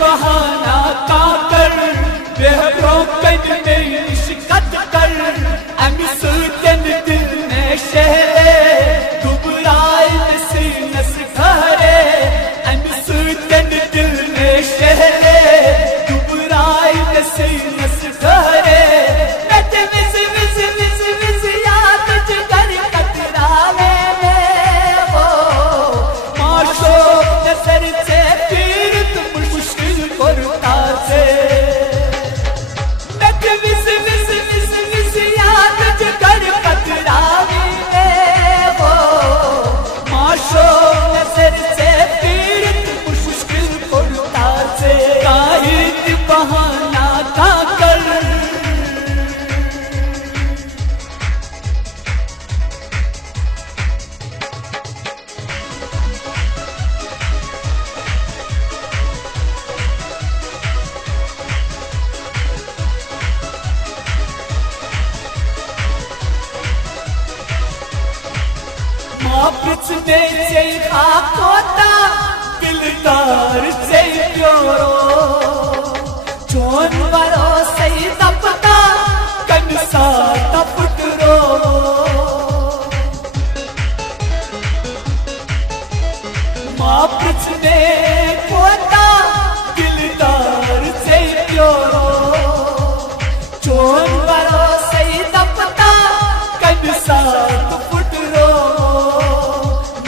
बहाना काकर बेहब्रोकन में शिकत कर अमी सुल्तन दिल में शहरे दुबराए नसी नस घरे अमी सुल्तन दिल में शहरे दुबराए नसी नस घरे नच विज विज विज विज याद जगर कतरावे में हो माशो नजर से पीर तुम मुश्किल करता से नच विज विज विज विज याद जगर कतरावे में हो माशो नजर से पीर तुम मुश्किल करता से काहिद बहाना काकर मापिच दे से खाकोता दिलदार से प्यारो जोन वारो सही तपता कनसा तपटरो मापिच दे कोता दिलदार से प्यारो जोन वारो सही तपता कनसा तपटरो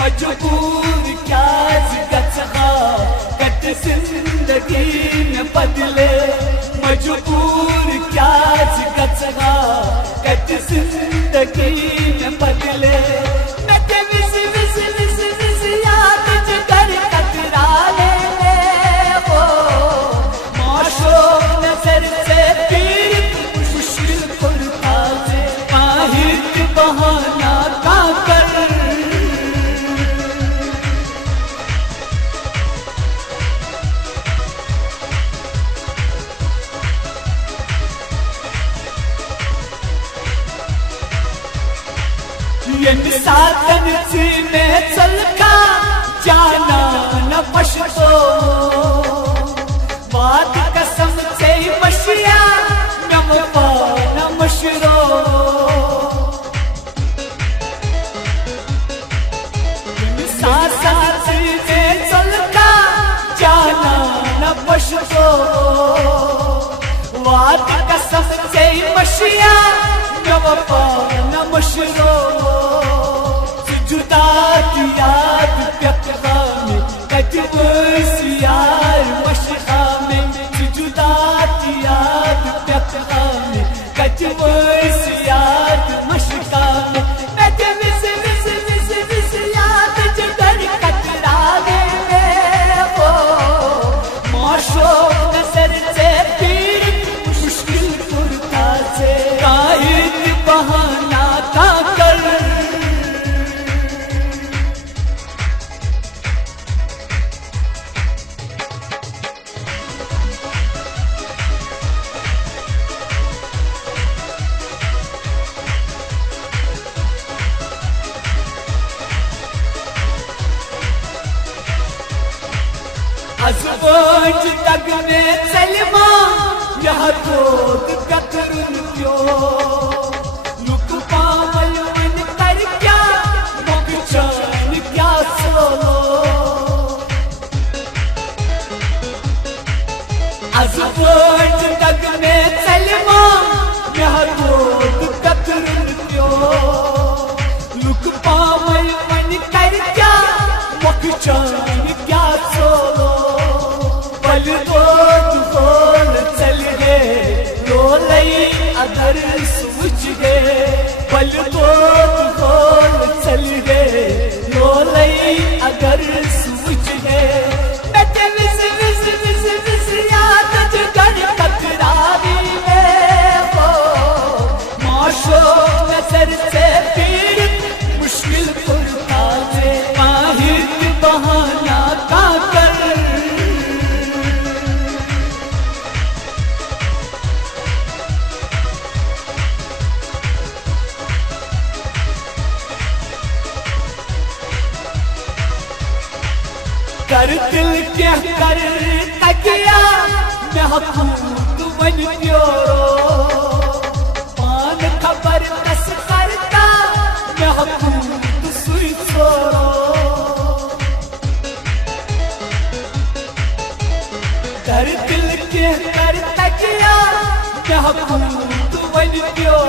मजबूर क्या जिगचा कट जिंदगी न बदले मजबूर क्या जिगचा कट जिंदगी न बदले नच विज विज विज विज याद जगर कतराले हो माशो नजर से पीर मुश्किल करता से काहिद बहाना काकर सातन सी में चलका जाना न पछतो बात कसम से मशिया नमपा न मशरो साथ में चलका जाना न पछतो बात कसम से मशिया नमपा न मशरो जुदा की याद प्यक्का में कजबस यार मशका में जुदा की याद प्यक्का में कजबस याद मशका में नच विज विज विज विज याद जगर कतरावे में हो माशो नजर से पीर मुश्किल करता से काहिद बहाना काकर अजबोज तक में सलमा यह दूध कतरुन क्यों लुक पावल मन कर क्या मुख जान क्या सोलो अजबोज तक में सलमा यह दूध कतरुन क्यों लुक पावल मन कर क्या मुख जान क्या सोलो बल तो बोल चल गए रो लई अगर कर दिल के कर तकिया मैं हकूत बन प्योरो पान खबर कस करता मैं हकूत सुई छोरो कर दिल के कर तकिया मैं हकूत बन प्योरो